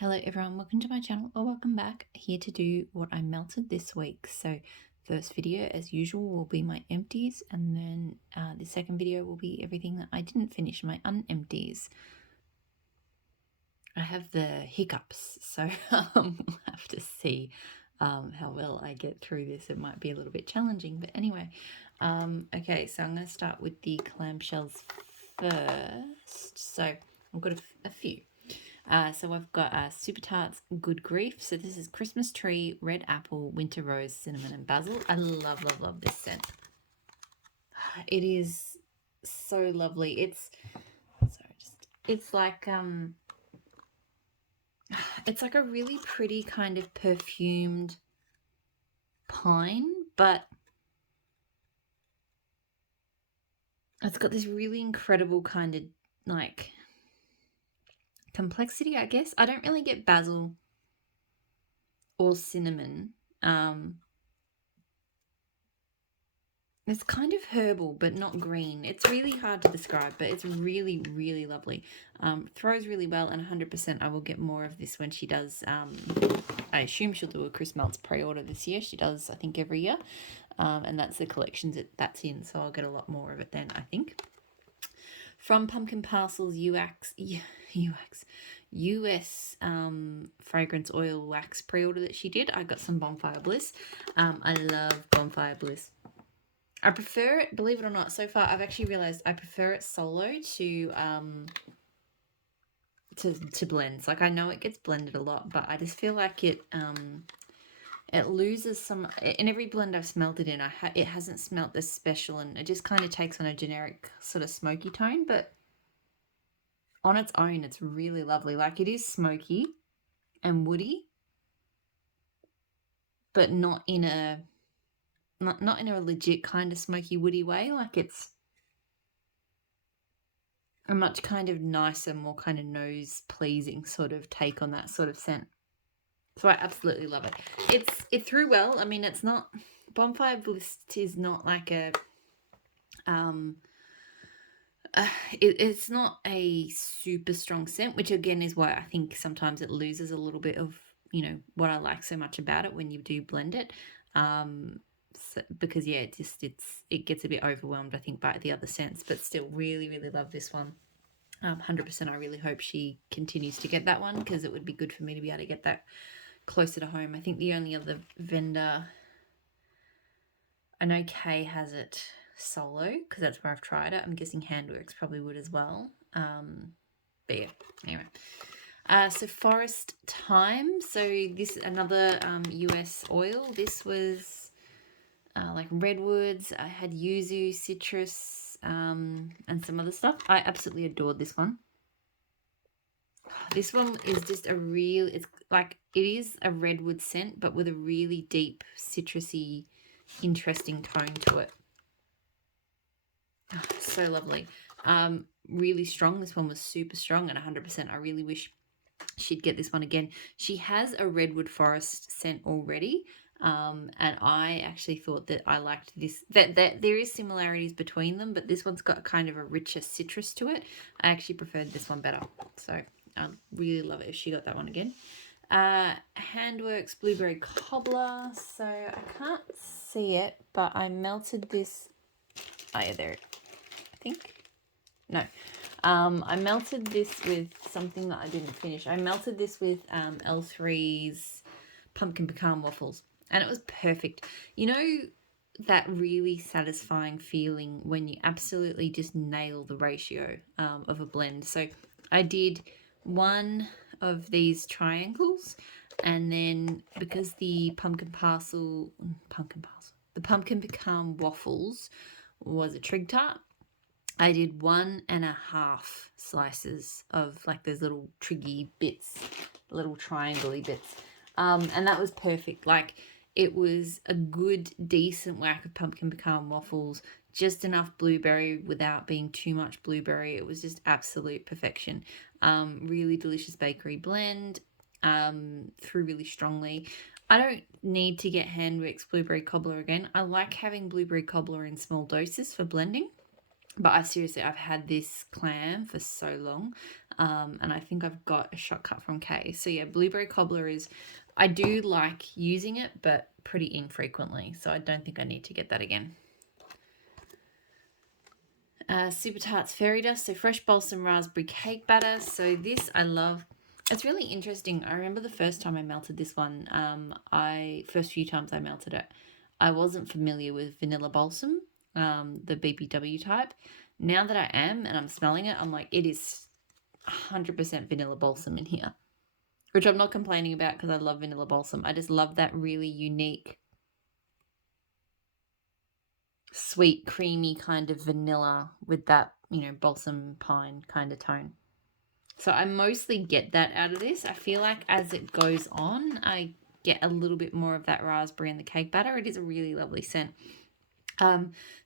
Hello everyone, welcome to my channel or welcome back. Here to do what I melted this week. So first video as usual will be my empties, and then the second video will be everything that I didn't finish, my unempties. I have the hiccups, so we'll have to see how well I get through this. It might be a little bit challenging, but anyway. Okay, so I'm going to start with the clamshells first. So I've got a few. So I've got Super Tarts Good Grief. So this is Christmas Tree, Red Apple, Winter Rose, Cinnamon and Basil. I love, love, love this scent. It is so lovely. It's like a really pretty kind of perfumed pine, but it's got this really incredible kind of like complexity, I guess. I don't really get basil or cinnamon. It's kind of herbal, but not green. It's really hard to describe, but it's really, really lovely. Throws really well, and 100% I will get more of this when she does. I assume she'll do a Chris Melts pre-order this year. She does, I think, every year. And that's the collections that's in, so I'll get a lot more of it then, I think. From Pumpkin Parcels US fragrance oil wax pre-order that she did, I got some Bonfire Bliss. I love Bonfire Bliss. I prefer it, believe it or not, so far I've actually realized I prefer it solo to blends. Like, I know it gets blended a lot, but I just feel like it loses some. In every blend I've smelt it in, it hasn't smelt this special, and it just kind of takes on a generic sort of smoky tone, but on its own it's really lovely. Like, it is smoky and woody, but not in a legit kind of smoky woody way. Like, it's a much kind of nicer, more kind of nose pleasing sort of take on that sort of scent. So I absolutely love it. It threw well. I mean, it's not, Bonfire Bliss is not like it's not a super strong scent, which again is why I think sometimes it loses a little bit of, what I like so much about it when you do blend it. Because yeah, it gets a bit overwhelmed, I think, by the other scents, but still really, really love this one. 100%. I really hope she continues to get that one, because it would be good for me to be able to get that closer to home. I think the only other vendor, I know Kay has it solo, because that's where I've tried it. I'm guessing Handworks probably would as well. But yeah, anyway. So Forest Thyme. So this is another US oil. This was like redwoods. I had yuzu, citrus, and some other stuff. I absolutely adored this one. This one is just it is a redwood scent, but with a really deep, citrusy, interesting tone to it. Oh, so lovely. Really strong. This one was super strong, and 100%. I really wish she'd get this one again. She has a redwood forest scent already, and I actually thought that I liked this, that there is similarities between them, but this one's got kind of a richer citrus to it. I actually preferred this one better, so I really love it if she got that one again. Handworks Blueberry Cobbler. So I can't see it, but I melted this. Oh yeah, there. I think. No. I melted this with something that I didn't finish. I melted this with L3's pumpkin pecan waffles, and it was perfect. You know, that really satisfying feeling when you absolutely just nail the ratio of a blend. So I did one of these triangles, and then because the pumpkin pecan waffles was a trig tart, I did 1.5 slices of like those little triggy bits, little triangle-y bits. And that was perfect. Like, it was a good, decent whack of pumpkin pecan waffles, just enough blueberry without being too much blueberry. It was just absolute perfection. Really delicious bakery blend, through really strongly. I don't need to get Handworks Blueberry Cobbler again. I like having blueberry cobbler in small doses for blending. But I've had this clam for so long. And I think I've got a shortcut from Kay. So yeah, blueberry cobbler is, I do like using it, but pretty infrequently. So I don't think I need to get that again. Super Tarts Fairy Dust, so fresh balsam raspberry cake batter. So this I love. It's really interesting. I remember the first time I melted this one, first few times I melted it, I wasn't familiar with vanilla balsam, the BBW type. Now that I am and I'm smelling it, I'm like, it is 100% vanilla balsam in here, which I'm not complaining about because I love vanilla balsam. I just love that really unique, sweet, creamy kind of vanilla with that, balsam pine kind of tone. So I mostly get that out of this. I feel like as it goes on, I get a little bit more of that raspberry in the cake batter. It is a really lovely scent.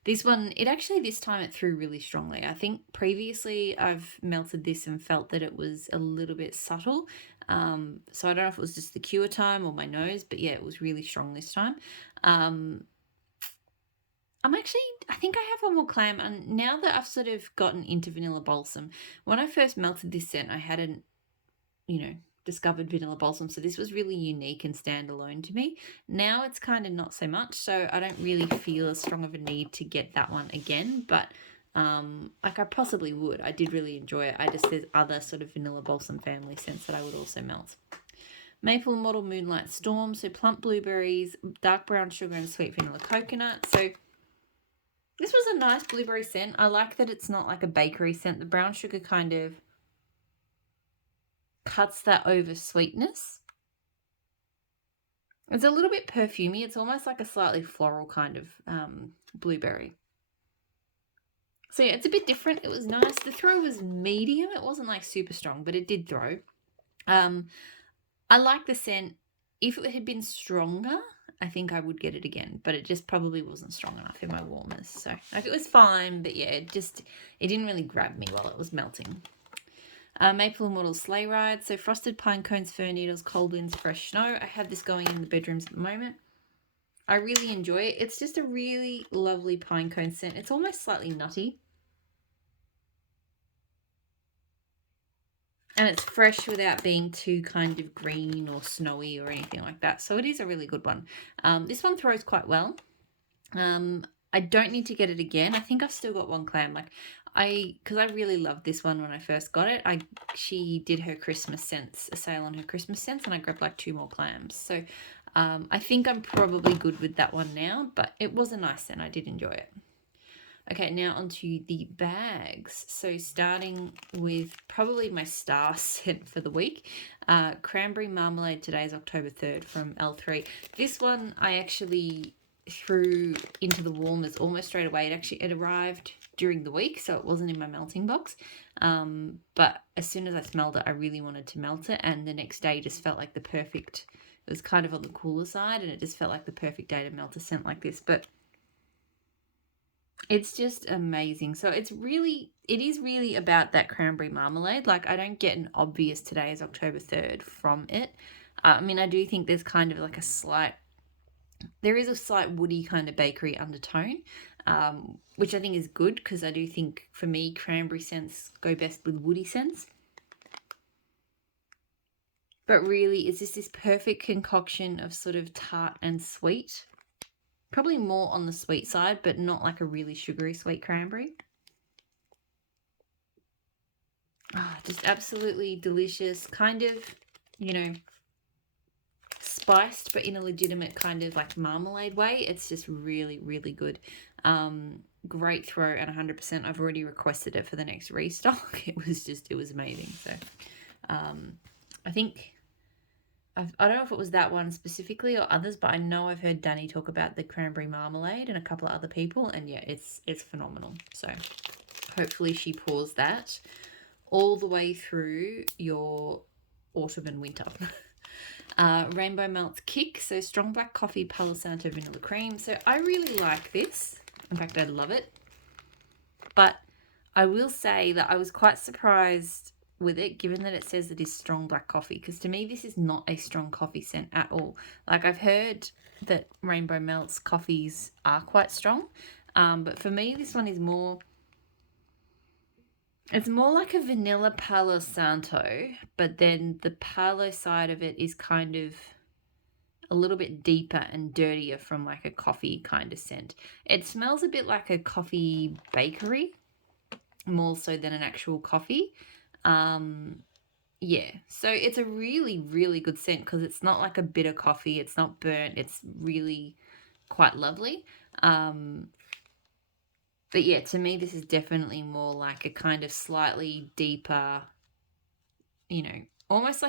This one, this time it threw really strongly. I think previously I've melted this and felt that it was a little bit subtle. So I don't know if it was just the cure time or my nose, but yeah, it was really strong this time. I think I have one more clam, and now that I've sort of gotten into vanilla balsam, when I first melted this scent, I hadn't, discovered vanilla balsam, so this was really unique and standalone to me. Now it's kind of not so much, so I don't really feel as strong of a need to get that one again, but like I possibly would. I did really enjoy it. There's other sort of vanilla balsam family scents that I would also melt. Maple Model Moonlight Storm, so plump blueberries, dark brown sugar, and sweet vanilla coconut. So this was a nice blueberry scent. I like that it's not like a bakery scent. The brown sugar kind of cuts that over sweetness. It's a little bit perfumey. It's almost like a slightly floral kind of blueberry. So yeah, it's a bit different. It was nice. The throw was medium. It wasn't like super strong, but it did throw. I like the scent. If it had been stronger, I think I would get it again, but it just probably wasn't strong enough in my warmers. So like, it was fine, but yeah, it didn't really grab me while it was melting. Maple Immortal Sleigh Ride, so frosted pine cones, fir needles, cold winds, fresh snow. I have this going in the bedrooms at the moment. I really enjoy it. It's just a really lovely pine cone scent. It's almost slightly nutty. And it's fresh without being too kind of green or snowy or anything like that. So it is a really good one. This one throws quite well. I don't need to get it again. I think I've still got one clam. Because I really loved this one when I first got it. She did her Christmas scents, a sale on her Christmas scents, and I grabbed like 2 more clams. So I think I'm probably good with that one now, but it was a nice scent. I did enjoy it. Okay, now onto the bags. So starting with probably my star scent for the week, Cranberry Marmalade. Today is October 3rd from L3. This one I actually threw into the warmers almost straight away. It arrived during the week, so it wasn't in my melting box. But as soon as I smelled it, I really wanted to melt it, and the next day just felt like it was kind of on the cooler side, and it just felt like the perfect day to melt a scent like this. But it's just amazing. So it is really about that cranberry marmalade. Like, I don't get an obvious today is October 3rd from it. I do think there's kind of like a slight woody kind of bakery undertone, which I think is good, because I do think for me cranberry scents go best with woody scents. But really it's just this perfect concoction of sort of tart and sweet. Probably more on the sweet side, but not like a really sugary sweet cranberry. Just absolutely delicious. Kind of, spiced, but in a legitimate kind of like marmalade way. It's just really, really good. Great throw, and 100%. I've already requested it for the next restock. It was amazing. So I think I don't know if it was that one specifically or others, but I know I've heard Danny talk about the cranberry marmalade and a couple of other people, and yeah, it's phenomenal. So hopefully she pours that all the way through your autumn and winter. Rainbow Melts Kick, so strong black coffee, Palo Santo vanilla cream. So I really like this. In fact, I love it. But I will say that I was quite surprised with it, given that it says it is strong black coffee, because to me this is not a strong coffee scent at all. Like, I've heard that Rainbow Melts coffees are quite strong, but for me this one is more It's more like a vanilla Palo Santo, but then the Palo side of it is kind of a little bit deeper and dirtier from like a coffee kind of scent. It smells a bit like a coffee bakery, more so than an actual coffee. Yeah, so it's a really, really good scent because it's not like a bitter coffee. It's not burnt. It's really quite lovely. But yeah, to me, this is definitely more like a kind of slightly deeper, almost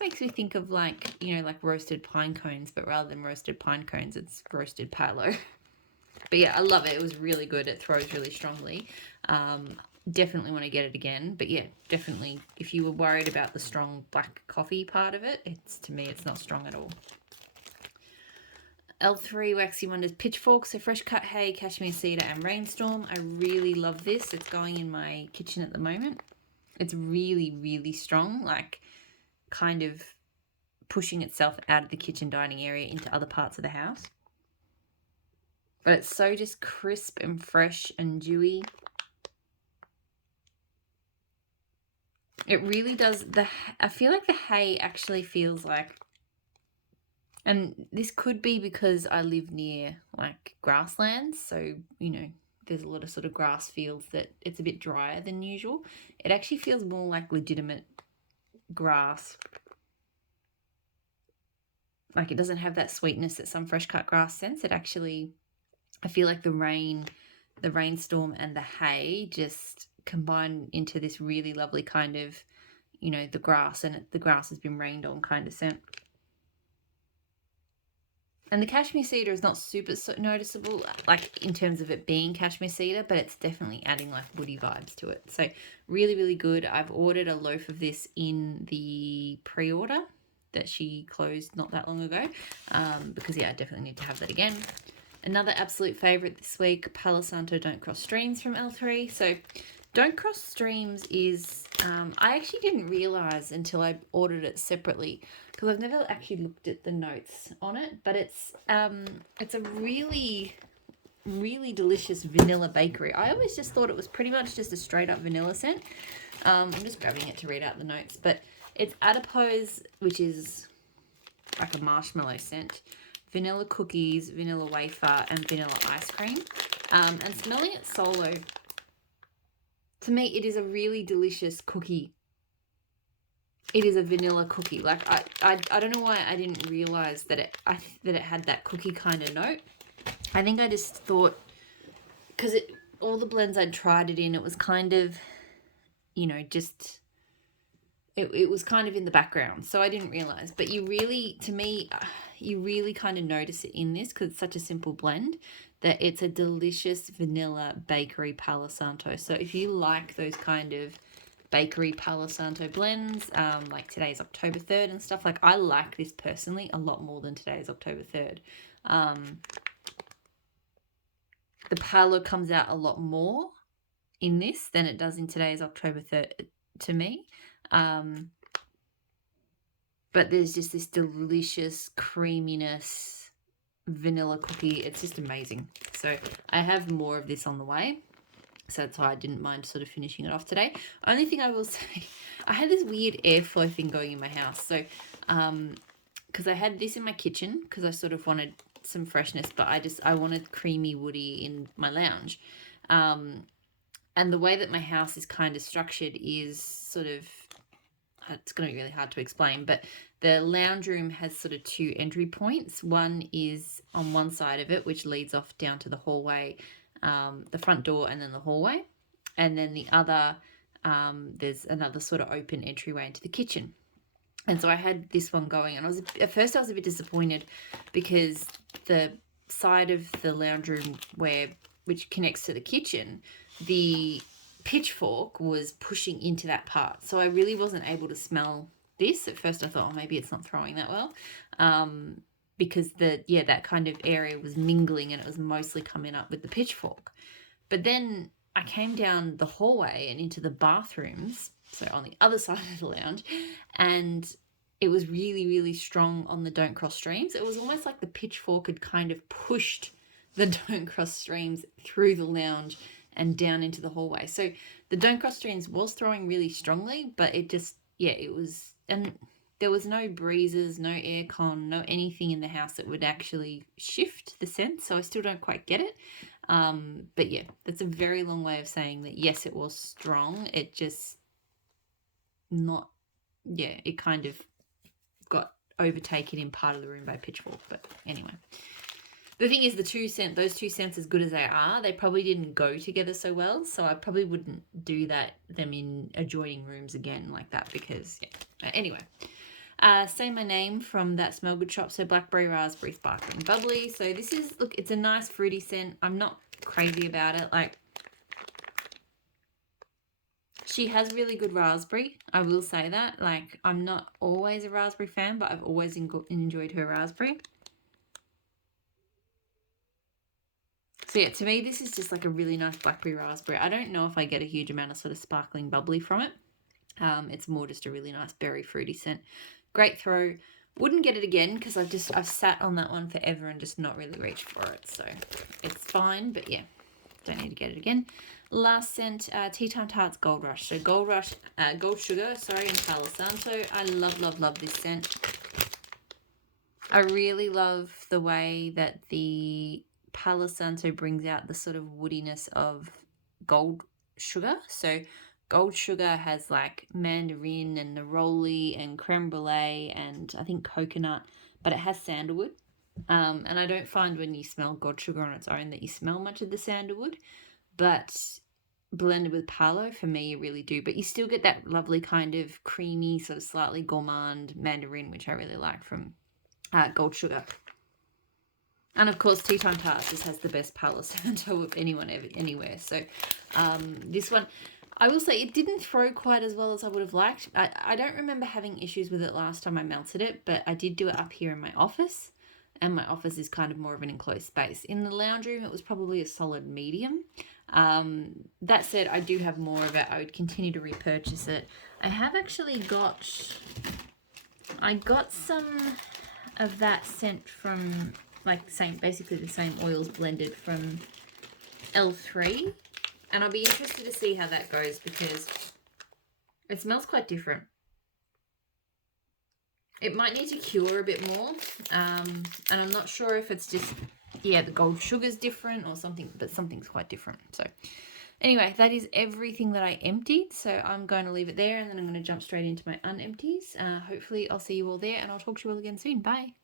makes me think of like, like roasted pine cones, but rather than roasted pine cones, it's roasted palo. But yeah, I love it. It was really good. It throws really strongly. Definitely want to get it again. But yeah, definitely, if you were worried about the strong black coffee part of it, to me, it's not strong at all. L3 Waxy Wonders Pitchfork. So fresh cut hay, cashmere cedar, and rainstorm. I really love this. It's going in my kitchen at the moment. It's really, really strong, like kind of pushing itself out of the kitchen dining area into other parts of the house. But it's so just crisp and fresh and dewy. It really does. I feel like the hay actually feels like, and this could be because I live near like grasslands, so there's a lot of sort of grass fields that it's a bit drier than usual. It actually feels more like legitimate grass. Like it doesn't have that sweetness that some fresh cut grass scents. It actually, I feel like the rainstorm and the hay just combine into this really lovely kind of, the grass, and the grass has been rained on kind of scent. And the cashmere cedar is not super noticeable, like in terms of it being cashmere cedar, but it's definitely adding like woody vibes to it. So really, really good. I've ordered a loaf of this in the pre-order that she closed not that long ago, because yeah, I definitely need to have that again. Another absolute favorite this week, Palo Santo Don't Cross Streams from L3. So Don't Cross Streams is, I actually didn't realize until I ordered it separately, because I've never actually looked at the notes on it, but it's a really, really delicious vanilla bakery. I always just thought it was pretty much just a straight up vanilla scent. I'm just grabbing it to read out the notes, but it's adipose, which is like a marshmallow scent, vanilla cookies, vanilla wafer, and vanilla ice cream. And smelling it solo, to me, it is a really delicious cookie. It is a vanilla cookie. Like I don't know why I didn't realize that it had that cookie kind of note. I think I just thought, because all the blends I'd tried it in, it was kind of, just it was kind of in the background, so I didn't realize. But you really, to me, you really kind of notice it in this, because it's such a simple blend, that it's a delicious vanilla bakery Palo Santo. So if you like those kind of bakery Palo Santo blends, like today's October 3rd and stuff, like I like this personally a lot more than today's October 3rd. The Palo comes out a lot more in this than it does in today's October 3rd to me. But there's just this delicious creaminess vanilla cookie. It's just amazing. So I have more of this on the way, so that's why I didn't mind sort of finishing it off today. Only thing I will say, I had this weird airflow thing going in my house. So because I had this in my kitchen, because I sort of wanted some freshness, but I wanted creamy woody in my lounge. And the way that my house is kind of structured is sort of, it's going to be really hard to explain, but the lounge room has sort of two entry points. One is on one side of it, which leads off down to the hallway, the front door, and then the hallway. And then the other, there's another sort of open entryway into the kitchen. And so I had this one going, and at first I was a bit disappointed, because the side of the lounge room which connects to the kitchen, the pitchfork was pushing into that part, so I really wasn't able to smell this. At first I thought, oh, maybe it's not throwing that well, because that kind of area was mingling, and it was mostly coming up with the pitchfork. But then I came down the hallway and into the bathrooms, so on the other side of the lounge, and it was really, really strong on the Don't Cross Streams. It was almost like the pitchfork had kind of pushed the Don't Cross Streams through the lounge and down into the hallway. So the Don't Cross Streams was throwing really strongly, but it just, yeah, it was, and there was no breezes, no aircon, no anything in the house that would actually shift the scent. So I still don't quite get it. But yeah, that's a very long way of saying that yes, it was strong. It just not, yeah, it kind of got overtaken in part of the room by Pitchfork. But anyway. The thing is, those two scents, as good as they are, they probably didn't go together so well. So I probably wouldn't do them in adjoining rooms again like that because, yeah. Anyway, Say My Name from That Smell Good shop. So Blackberry, Raspberry, Sparkling, Bubbly. So this is, look, it's a nice fruity scent. I'm not crazy about it. Like, she has really good raspberry. I will say that. Like, I'm not always a raspberry fan, but I've always enjoyed her raspberry. So yeah, to me, this is just like a really nice blackberry raspberry. I don't know if I get a huge amount of sort of sparkling bubbly from it. It's more just a really nice berry fruity scent. Great throw. Wouldn't get it again because I've sat on that one forever and just not really reached for it. So it's fine, but yeah, don't need to get it again. Last scent, Tea Time Tarts Gold Rush. So Gold Sugar, and Palo Santo. I love this scent. I really love the way that the Palo Santo brings out the sort of woodiness of gold sugar. So gold sugar has like mandarin and neroli and creme brulee and I think coconut, but it has sandalwood. And I don't find when you smell gold sugar on its own that you smell much of the sandalwood, but blended with Palo, for me, you really do. But you still get that lovely kind of creamy, sort of slightly gourmand mandarin, which I really like from Gold Sugar. And of course, Tea Time Tarts just has the best Palo Santo of anyone ever, anywhere. So this one, I will say it didn't throw quite as well as I would have liked. I don't remember having issues with it last time I melted it, but I did do it up here in my office. And my office is kind of more of an enclosed space. In the lounge room, it was probably a solid medium. That said, I do have more of it. I would continue to repurchase it. I have actually I got some of that scent from basically the same oils blended from L3, and I'll be interested to see how that goes because it smells quite different. It might need to cure a bit more, and I'm not sure if it's just, the gold sugar's different or something, but something's quite different. So anyway, that is everything that I emptied, so I'm going to leave it there, and then I'm going to jump straight into my unempties. Hopefully I'll see you all there, and I'll talk to you all again soon. Bye.